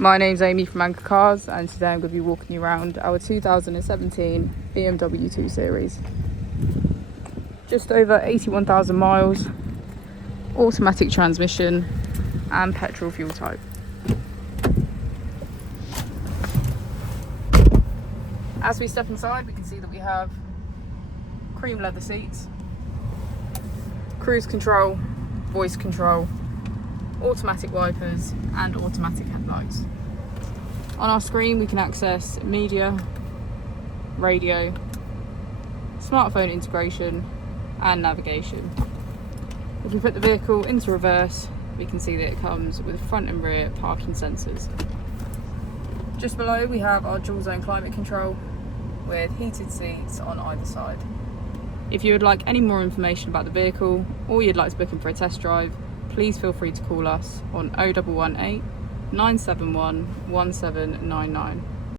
My name's Amy from Anchor Cars, and today I'm going to be walking you around our 2017 BMW 2 Series. Just over 81,000 miles, automatic transmission and petrol fuel type. As we step inside, we can see that we have cream leather seats, cruise control, voice control, automatic wipers and automatic headlights. On our screen we can access media, radio, smartphone integration and navigation. If we put the vehicle into reverse, we can see that it comes with front and rear parking sensors. Just below we have our dual zone climate control with heated seats on either side. If you would like any more information about the vehicle or you'd like to book in for a test drive, please feel free to call us on 0118 971 1799.